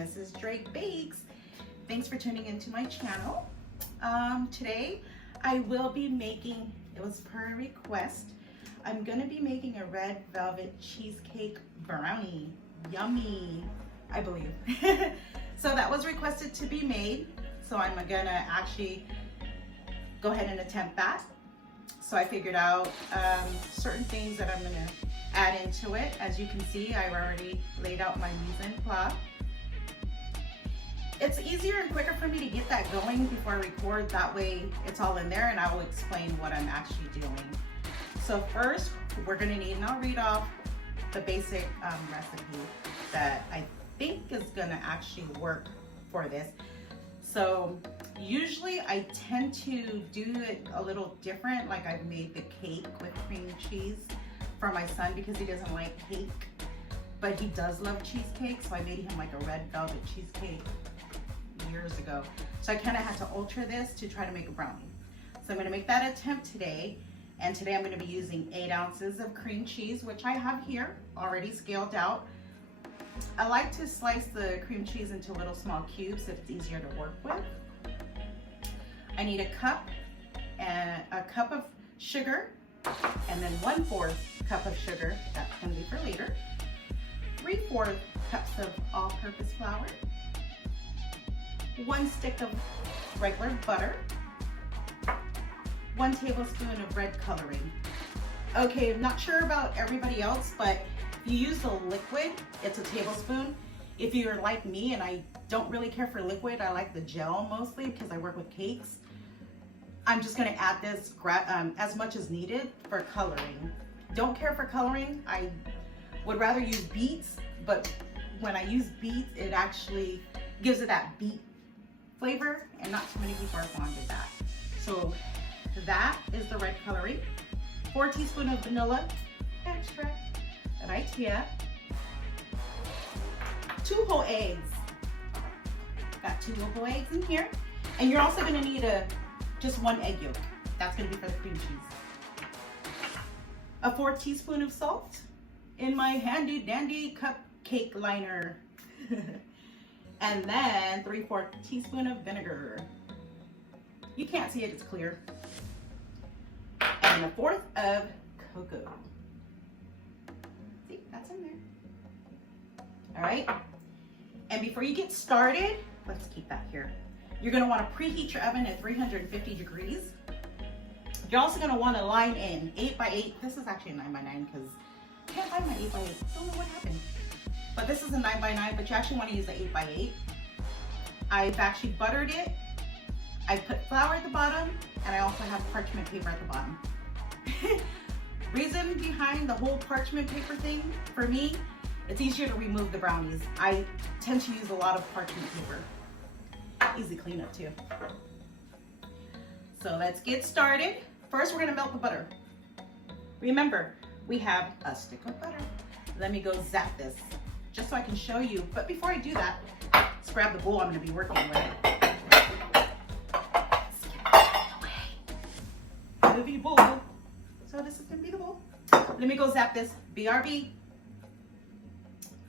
Mrs. Drake Bakes. Thanks for tuning into my channel. Today I will be making, it was per request, I'm gonna be making a red velvet cheesecake brownie. Yummy, I believe. So that was requested to be made. So I'm gonna actually go ahead and attempt that. So I figured out certain things that I'm gonna add into it. As you can see, I've already laid out my mise en place. It's easier and quicker for me to get that going before I record. That way it's all in there and I will explain what I'm actually doing. So first, we're gonna need, and I'll read off the basic recipe that I think is gonna actually work for this. So usually I tend to do it a little different. Like I've made the cake with cream cheese for my son because he doesn't like cake, but he does love cheesecake. So I made him like a red velvet cheesecake years ago. So I kind of had to alter this to try to make a brownie. So I'm gonna make that attempt today. And today I'm gonna be using 8 ounces of cream cheese, which I have here already scaled out. I like to slice the cream cheese into little small cubes so it's easier to work with. I need a cup and a cup of sugar, and then 1/4 cup of sugar, that's gonna be for later. 3/4 cups of all-purpose flour, 1 stick of regular butter, 1 tablespoon of red coloring. Okay, I'm not sure about everybody else, but if you use a liquid, it's a tablespoon. If you're like me and I don't really care for liquid, I like the gel mostly because I work with cakes. I'm just gonna add this as much as needed for coloring. Don't care for coloring. I would rather use beets, but when I use beets, it actually gives it that beet flavor, and not too many people are fond of that. So that is the red coloring. 4 teaspoons of vanilla extract, right here. 2 whole eggs. Got 2 whole eggs in here. And you're also gonna need just 1 egg yolk. That's gonna be for the cream cheese. A 4 teaspoons of salt in my handy dandy cupcake liner. And then 3/4 teaspoon of vinegar. You can't see it, it's clear. And 1/4 of cocoa. See, that's in there. All right. And before you get started, let's keep that here. You're gonna wanna preheat your oven at 350 degrees. You're also gonna wanna line in 8x8. This is actually a 9x9 because I can't find my 8x8. I don't know what happened. But this is a 9x9, but you actually wanna use the 8x8. I've actually buttered it. I put flour at the bottom, and I also have parchment paper at the bottom. Reason behind the whole parchment paper thing, for me, it's easier to remove the brownies. I tend to use a lot of parchment paper. Easy cleanup too. So let's get started. First, we're gonna melt the butter. Remember, we have a stick of butter. Let me go zap this, just so I can show you. But before I do that, let's grab the bowl I'm gonna be working with. Heavy bowl. So this is gonna be the bowl. Let me go zap this. BRB.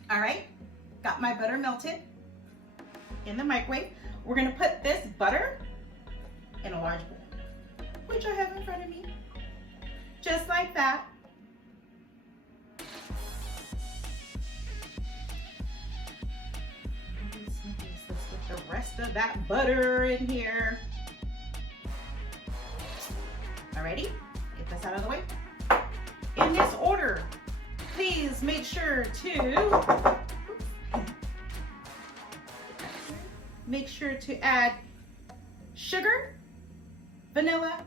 All right, got my butter melted in the microwave. We're gonna put this butter in a large bowl, which I have in front of me. Just like that. Let's get the rest of that butter in here. Alrighty, get this out of the way. In this order, please make sure to add sugar, vanilla,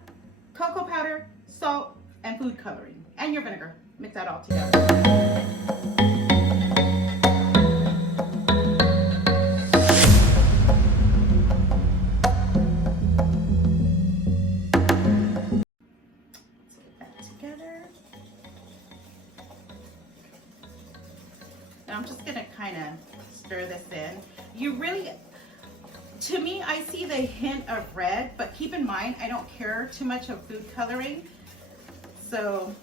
cocoa powder, salt, and food coloring, and your vinegar. Mix that all together. I'm just gonna kind of stir this in. You really, to me, I see the hint of red, but keep in mind, I don't care too much of food coloring. So,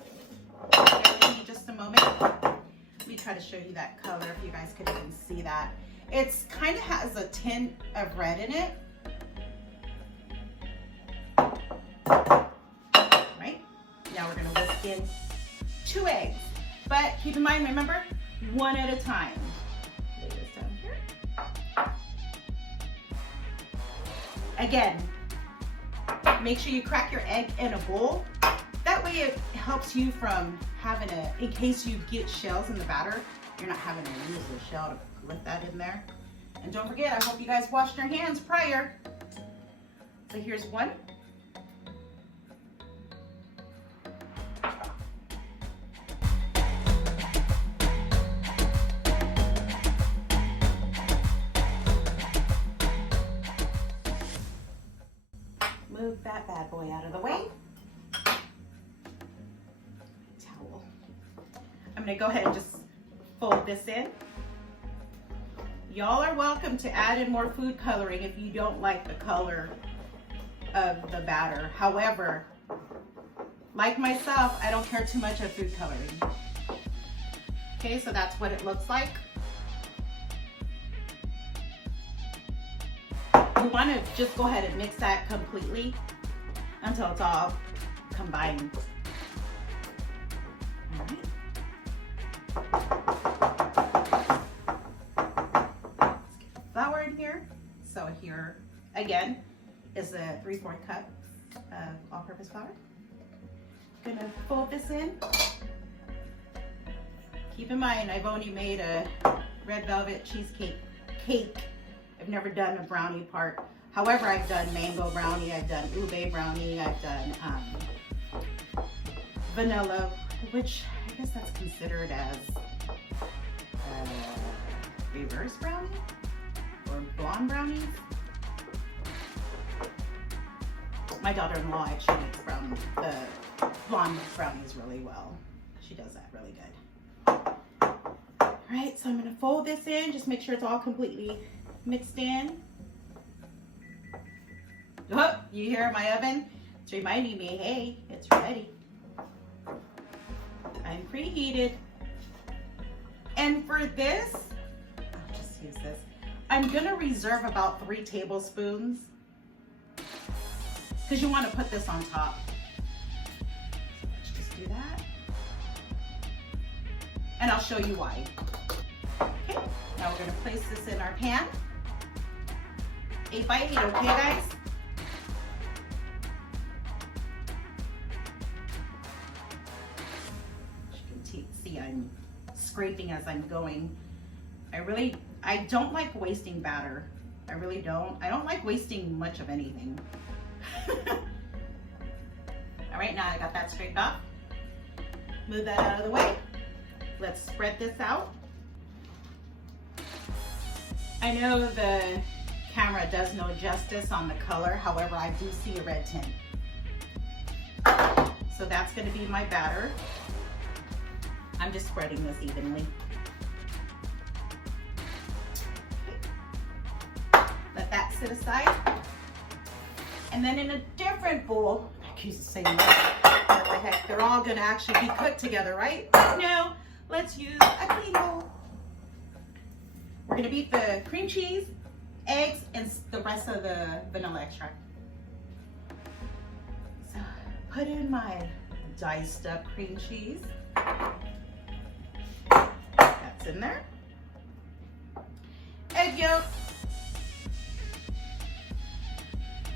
bear with me just a moment. Let me try to show you that color if you guys could even see that. It's kind of has a tint of red in it. Right? Now we're gonna whisk in 2 eggs. But keep in mind, remember, 1 at a time. Lay this down here. Again, make sure you crack your egg in a bowl. That way it helps you from having in case you get shells in the batter, you're not having to use the shell to lift that in there. And don't forget, I hope you guys washed your hands prior. So here's 1. Move that bad boy out of the way. Towel. I'm gonna go ahead and just fold this in. Y'all are welcome to add in more food coloring if you don't like the color of the batter. However, like myself, I don't care too much of food coloring. Okay, so that's what it looks like. You want to just go ahead and mix that completely until it's all combined. All right. Flour in here. So here again is a 3/4 cup of all-purpose flour. Gonna fold this in. Keep in mind, I've only made a red velvet cheesecake cake. I've never done a brownie part. However, I've done mango brownie, I've done ube brownie, I've done vanilla, which I guess that's considered as reverse brownie or blonde brownies. My daughter-in-law actually makes the blonde brownies really well. She does that really good. All right, so I'm gonna fold this in, just make sure it's all completely mixed in. Oh, you hear my oven? It's reminding me, hey, it's ready. I'm preheated. And for this, I'll just use this. I'm gonna reserve about 3 tablespoons because you want to put this on top. Let's just do that. And I'll show you why. Okay, now we're gonna place this in our pan. 8 by 8, okay guys? As you can see, I'm scraping as I'm going. I don't like wasting batter. I really don't. I don't like wasting much of anything. All right, now I got that scraped off. Move that out of the way. Let's spread this out. I know the camera does no justice on the color, however, I do see a red tint. So that's gonna be my batter. I'm just spreading this evenly. Okay. Let that sit aside. And then in a different bowl, I keep saying that, what the heck, they're all gonna actually be cooked together, right? No, let's use a clean bowl. We're gonna beat the cream cheese, eggs, and the rest of the vanilla extract. So put in my diced up cream cheese. That's in there. Egg yolk.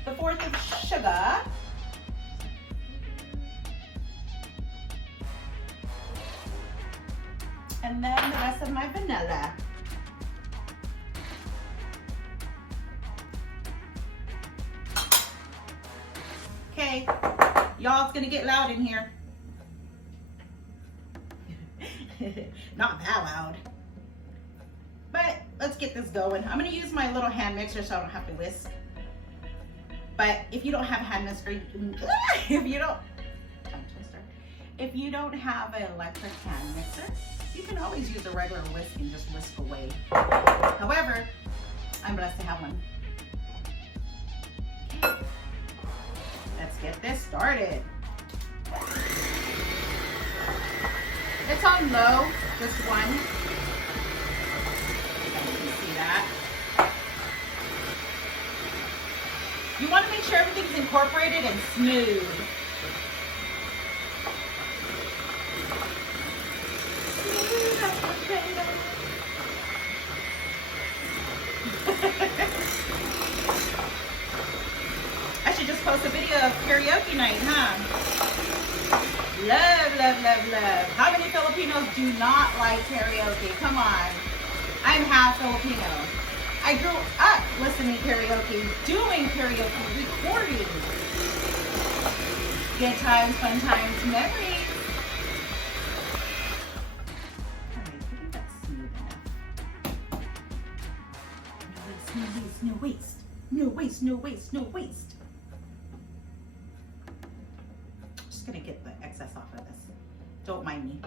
The 1/4 of sugar. And then the rest of my vanilla. Okay, y'all, it's gonna get loud in here. Not that loud. But let's get this going. I'm gonna use my little hand mixer so I don't have to whisk. But if you don't have a hand mixer, if you don't have an electric hand mixer, you can always use a regular whisk and just whisk away. However, I'm blessed to have one. Okay. Let's get this started. It's on low, just one. You can see that. You want to make sure everything's incorporated and smooth. I should just post a video of karaoke night, huh? Love, love, love, love. How many Filipinos do not like karaoke? Come on. I'm half Filipino. I grew up listening to karaoke, doing karaoke, recording. Good times, fun times, memories. Alright, I think that's smooth enough. No waste, no waste, no waste, no waste, no waste. Just gonna get the excess off of this. Don't mind me.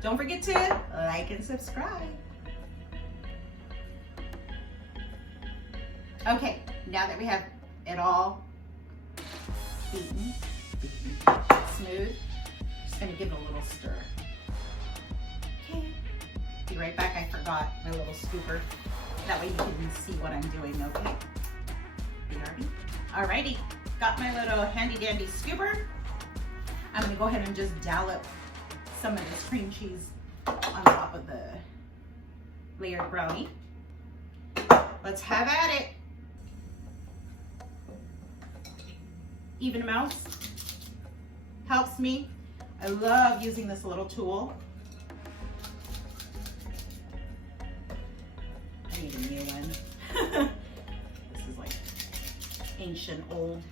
Don't forget to like and subscribe. Okay, now that we have it all beaten, smooth, just gonna give it a little stir. Okay, be right back. I forgot my little scooper. That way you can see what I'm doing, okay? BRB. Alrighty, got my little handy dandy scooper. I'm gonna go ahead and just dollop some of this cream cheese on top of the layered brownie. Let's have at it. Even mouse helps me. I love using this little tool. I need a new one. This is like ancient old.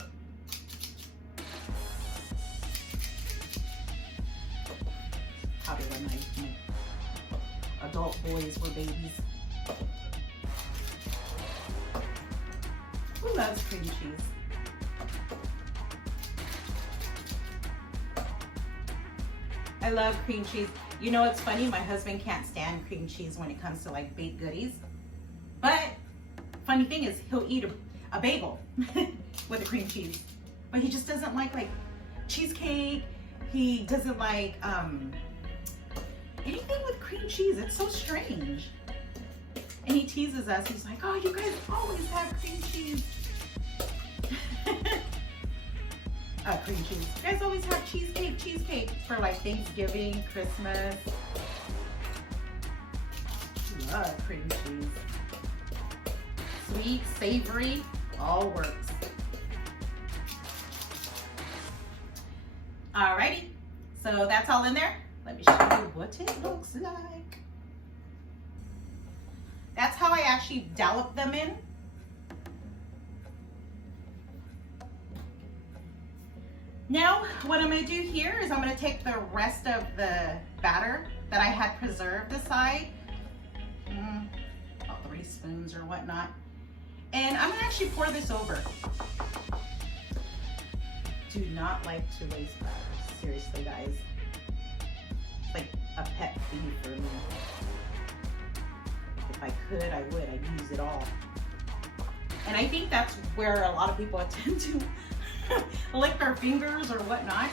Probably when my adult boys were babies. Who loves cream cheese? I love cream cheese. You know, it's funny, my husband can't stand cream cheese when it comes to like baked goodies. But funny thing is, he'll eat a bagel with the cream cheese. But he just doesn't like cheesecake. He doesn't like anything with cream cheese. It's so strange. And he teases us. He's like, oh, you guys always have cream cheese. Cream cheese. You guys always have cheesecake for like Thanksgiving, Christmas. Love cream cheese. Sweet, savory, all works. Alrighty, so that's all in there. Let me show you what it looks like. That's how I actually dollop them in. Now, what I'm going to do here is I'm going to take the rest of the batter that I had preserved aside, about 3 spoons or whatnot, and I'm going to actually pour this over. Do not like to waste batter. Seriously, guys. It's like a pet peeve for me. If I could, I would. I'd use it all. And I think that's where a lot of people tend to lick their fingers or whatnot.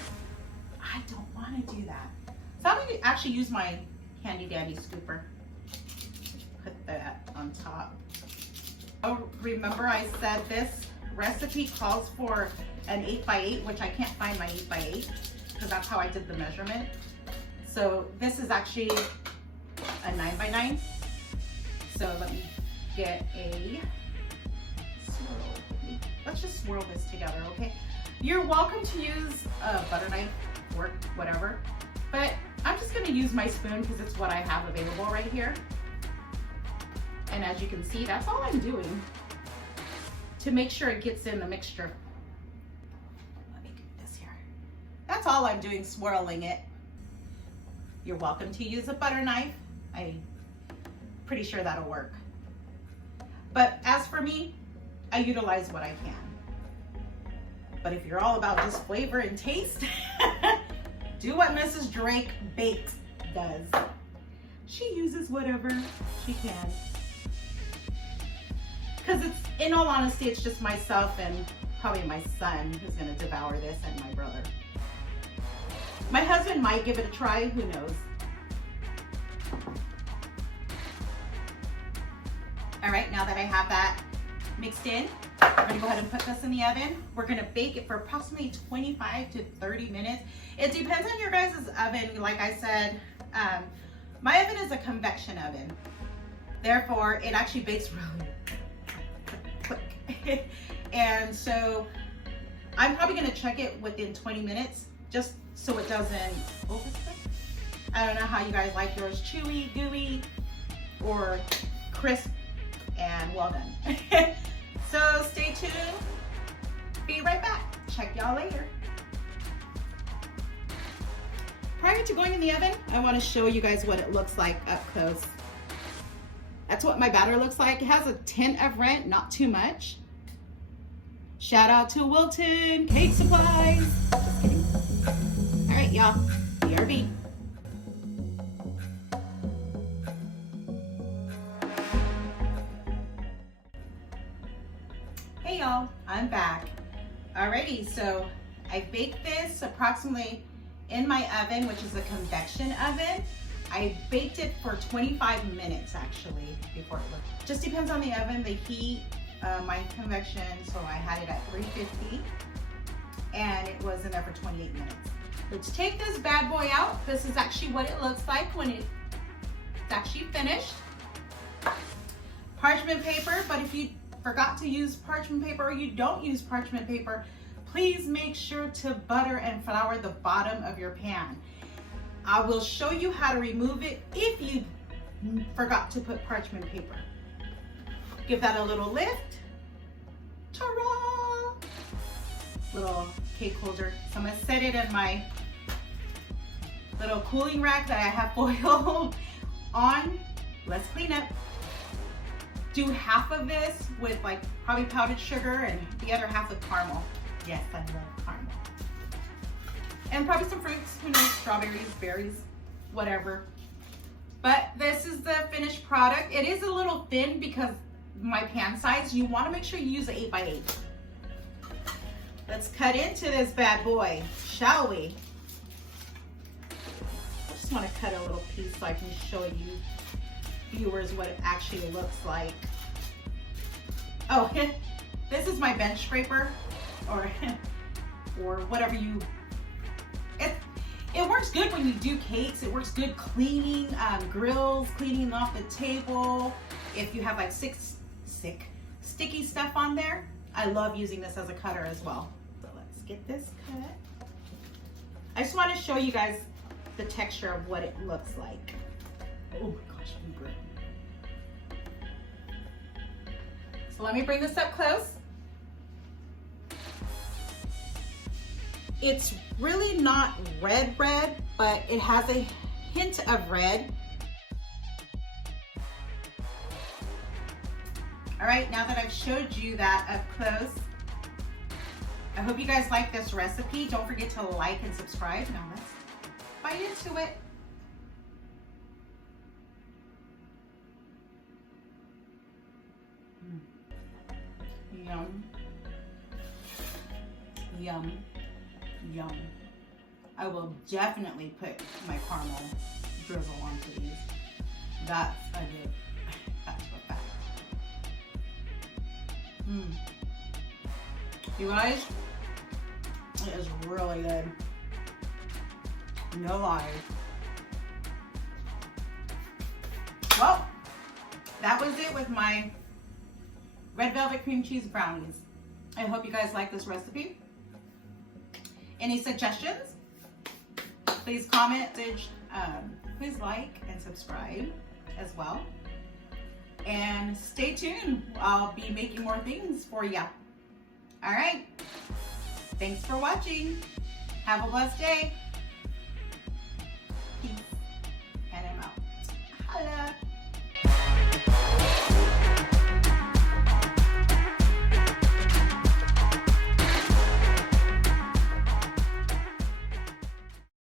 I don't want to do that. So I'm going to actually use my handy dandy scooper. Put that on top. Oh, remember I said this recipe calls for an 8x8, which I can't find my 8x8 because that's how I did the measurement. So this is actually a 9x9. So let me get a swirl. Let's just swirl this together, okay? You're welcome to use a butter knife or whatever, but I'm just gonna use my spoon because it's what I have available right here. And as you can see, that's all I'm doing to make sure it gets in the mixture. Let me get this here. That's all I'm doing, swirling it. You're welcome to use a butter knife. I'm pretty sure that'll work. But as for me, I utilize what I can. But if you're all about just flavor and taste, do what Mrs. Drake Bakes does. She uses whatever she can. Because it's, in all honesty, it's just myself and probably my son who's gonna devour this, and my brother. My husband might give it a try, who knows? All right, now that I have that mixed in, We're gonna go ahead and put this in the oven. We're gonna bake it for approximately 25 to 30 minutes. It depends on your guys' oven. Like I said, my oven is a convection oven. Therefore, it actually bakes really quick. And so I'm probably gonna check it within 20 minutes, just so it doesn't overcook. I don't know how you guys like yours, chewy, gooey, or crisp and well done. So stay tuned, be right back. Check y'all later. Prior to going in the oven, I want to show you guys what it looks like up close. That's what my batter looks like. It has a tint of red, not too much. Shout out to Wilton Cake Supplies. Just kidding. All right, y'all, BRB. Hey y'all, I'm back. Alrighty, so I baked this approximately in my oven, which is a convection oven. I baked it for 25 minutes actually before it looked. Just depends on the oven, the heat, my convection, so I had it at 350 and it was in there for 28 minutes. Let's take this bad boy out. This is actually what it looks like when it's actually finished. Parchment paper, but if you forgot to use parchment paper or you don't use parchment paper, please make sure to butter and flour the bottom of your pan. I will show you how to remove it if you forgot to put parchment paper. Give that a little lift. Ta-ra! Little cake holder. So I'm gonna set it in my little cooling rack that I have foil on. Let's clean up. Do half of this with like probably powdered sugar and the other half with caramel. Yes, I love caramel. And probably some fruits, who knows, strawberries, berries, whatever. But this is the finished product. It is a little thin because my pan size. You want to make sure you use an 8x8. Let's cut into this bad boy, shall we? I just want to cut a little piece so I can show you viewers what it actually looks like. Oh, this is my bench scraper, or whatever you. It works good when you do cakes. It works good cleaning grills, cleaning off the table. If you have like sticky stuff on there, I love using this as a cutter as well. So let's get this cut. I just want to show you guys the texture of what it looks like. Oh my gosh, I'm good. So let me bring this up close. It's really not red, but it has a hint of red. All right, now that I've showed you that up close, I hope you guys like this recipe. Don't forget to like and subscribe. Now let's bite into it. Yum. Yum. Yum. I will definitely put my caramel drizzle onto these. That's a good, that's a fact. You guys, it is really good. No lies. Well, that was it with my red velvet cream cheese brownies. I hope you guys like this recipe. Any suggestions? Please comment, please like and subscribe as well. And stay tuned. I'll be making more things for you. All right. Thanks for watching. Have a blessed day.